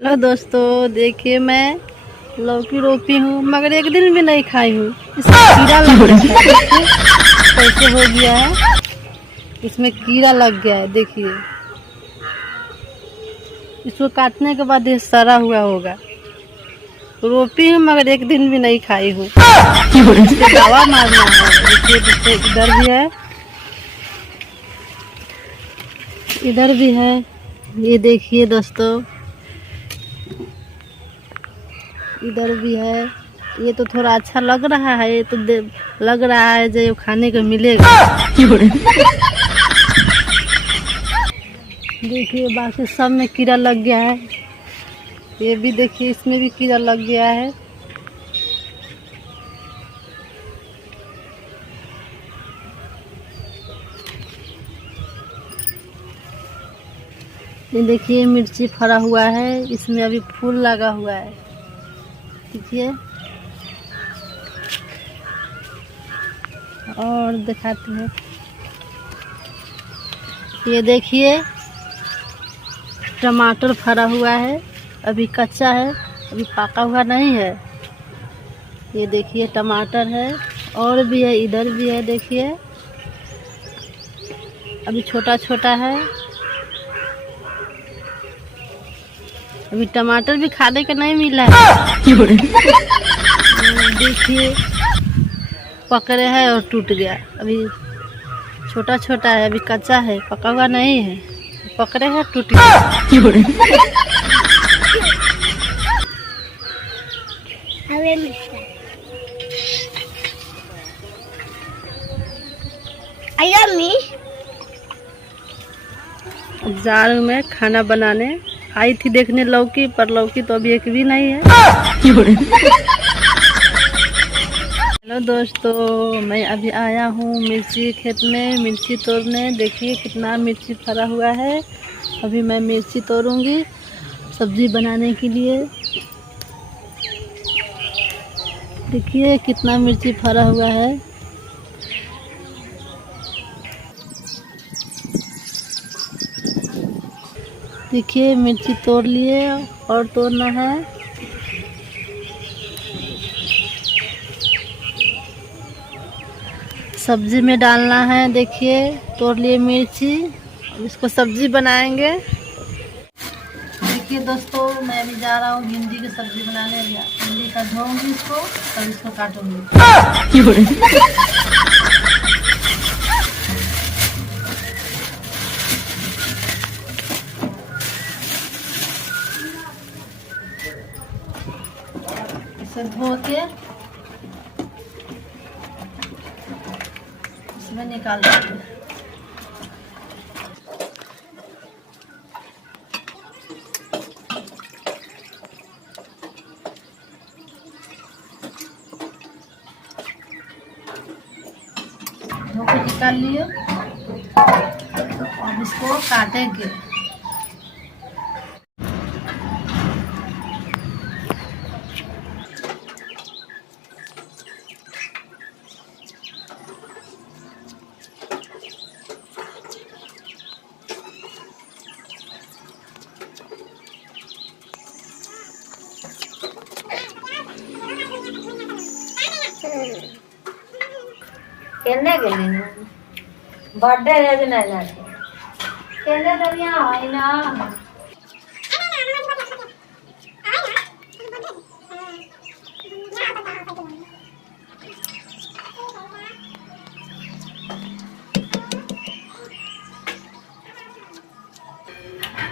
Hello दोस्तों, देखिए मैं लौकी रोपी हूँ मगर एक दिन भी नहीं खाई हूँ। इसमें कीड़ा लग गया है। कैसे हो गया है, इसमें कीड़ा लग गया है। देखिए इसको काटने के बाद ये सड़ा हुआ होगा। रोपी हूँ मगर एक दिन भी नहीं खाई हूँ। इसके दवा मारना है। देखिए इधर भी है, इधर भी है। ये देखिए दोस्तों, इधर भी है। ये तो थोड़ा अच्छा लग रहा है। ये तो लग रहा है जो खाने को मिलेगा। देखिए बाकी सब में कीड़ा लग गया है। ये भी देखिए, इसमें भी कीड़ा लग गया है। ये देखिए मिर्ची फरा हुआ है, इसमें अभी फूल लगा हुआ है। देखिए और दिखाते हैं। ये देखिए टमाटर फरा हुआ है, अभी कच्चा है, अभी पका हुआ नहीं है। ये देखिए टमाटर है, और भी है, इधर भी है। देखिए अभी छोटा छोटा है। अभी टमाटर भी खाने का नहीं मिला है। देखिए पकड़े है और टूट गया। अभी छोटा छोटा है, अभी कच्चा है, पका हुआ नहीं है। पकड़े है, टूट गया। जार में खाना बनाने आई थी देखने लौकी, पर लौकी तो अभी एक भी नहीं है। हेलो दोस्तों, मैं अभी आया हूँ मिर्ची खेत में मिर्ची तोड़ने। देखिए कितना मिर्ची फरा हुआ है। अभी मैं मिर्ची तोड़ूंगी सब्जी बनाने के लिए। देखिए कितना मिर्ची फरा हुआ है। देखिए मिर्ची तोड़ लिए और तोड़ना है। सब्जी में डालना है। देखिए तोड़ लिए मिर्ची, इसको सब्जी बनाएंगे। देखिए दोस्तों, मैं भी जा रहा हूँ भिंडी की सब्जी बनाने। भिंडी का धोऊंगी इसको, तब इसको काटूंगी। इसे धो के इसमें निकाल देंगे। धो के निकाल लिए, अब इसको काटेंगे। केने गेली बर्थडे रे दिन ना केने दरिया है ना।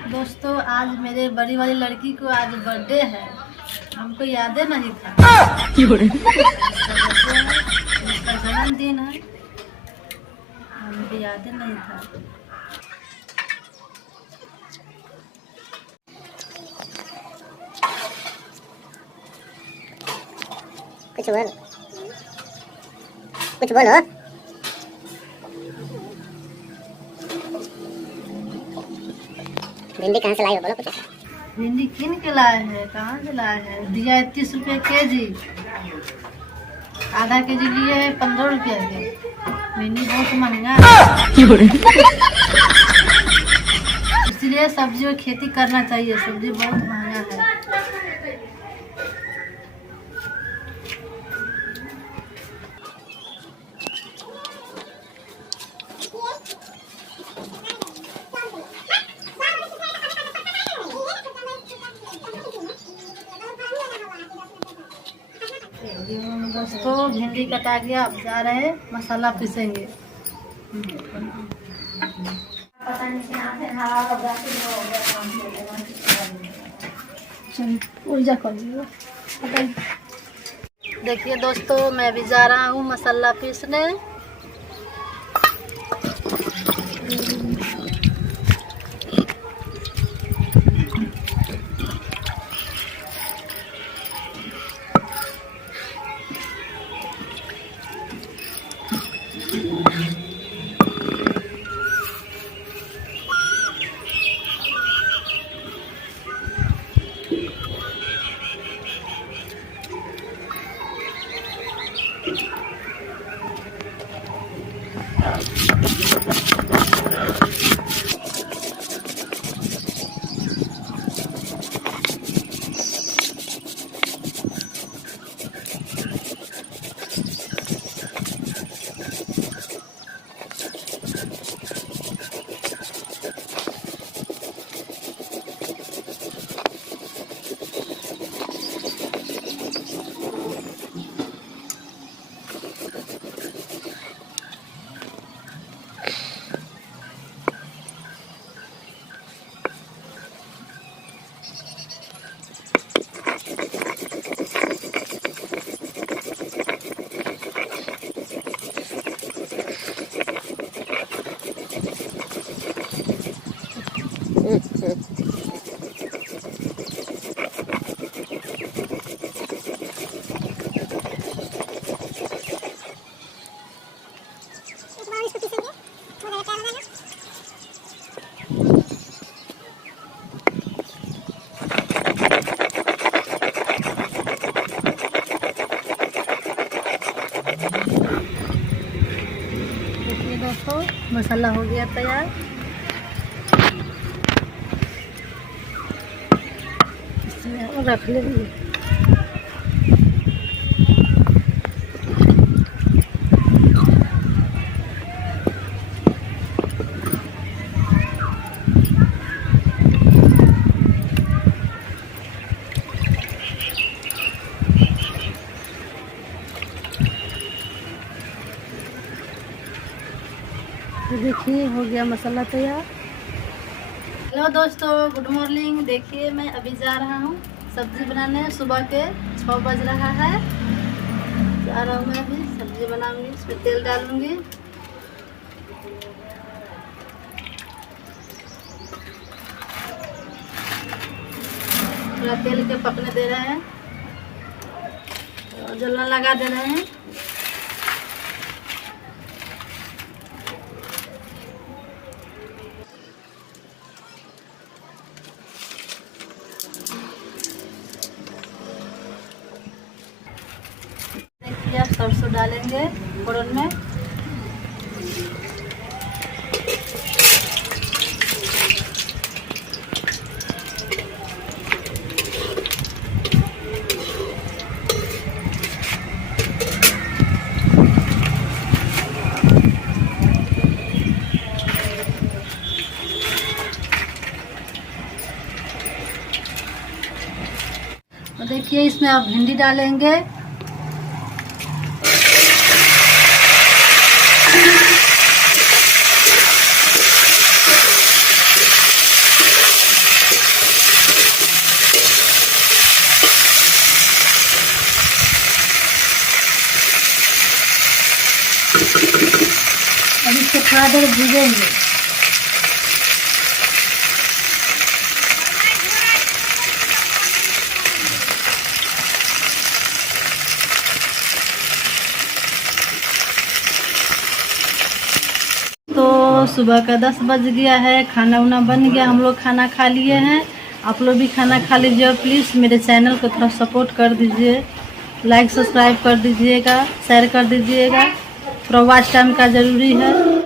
दोस्तों, आज मेरे बड़ी वाली लड़की को आज बर्थडे है। हमको याद नहीं था। उसका जन्मदिन है, हमको याद नहीं था। कुछ बोलो, कुछ बोलो। भिंडी कहाँ से लाई हो, बोलो कुछ। भिंडी किन के लाए हैं, कहाँ से लाए हैं? दिया 30 रुपये के जी। आधा के जी लिए है 15 रुपया के। भिंडी बहुत महंगा है। इसलिए सब्जी और खेती करना चाहिए। सब्जी बहुत महंगा है। दोस्तों भिंडी कटा गया, अब जा रहे हैं मसाला पीसेंगे। देखिए दोस्तों, मैं भी जा रहा हूँ मसाला पीसने। देखिए दोस्तों, मसाला हो गया तैयार। इसमें रख लेंगे। तो देखिए हो गया मसाला तैयार। हेलो दोस्तों, गुड मॉर्निंग। देखिए मैं अभी जा रहा हूँ सब्जी बनाने। सुबह के 6 बज रहा है। जा रहा हूँ मैं अभी सब्जी बनाऊंगी। इसमें तेल डालूंगी। थोड़ा तेल के पकने दे रहे हैं और जलना लगा दे रहे हैं। देखिए अब सरसों डालेंगे फोड़न में। और देखिए इसमें अब भिंडी डालेंगे। अब इसको थोड़ा देर भूजेंगे। तो सुबह का 10 बज गया है। खाना उना बन गया। हम लोग खाना खा लिए हैं। आप लोग भी खाना खा लीजिए। प्लीज़ मेरे चैनल को थोड़ा सपोर्ट कर दीजिए। लाइक सब्सक्राइब कर दीजिएगा, शेयर कर दीजिएगा। थोड़ा वॉच टाइम का ज़रूरी है।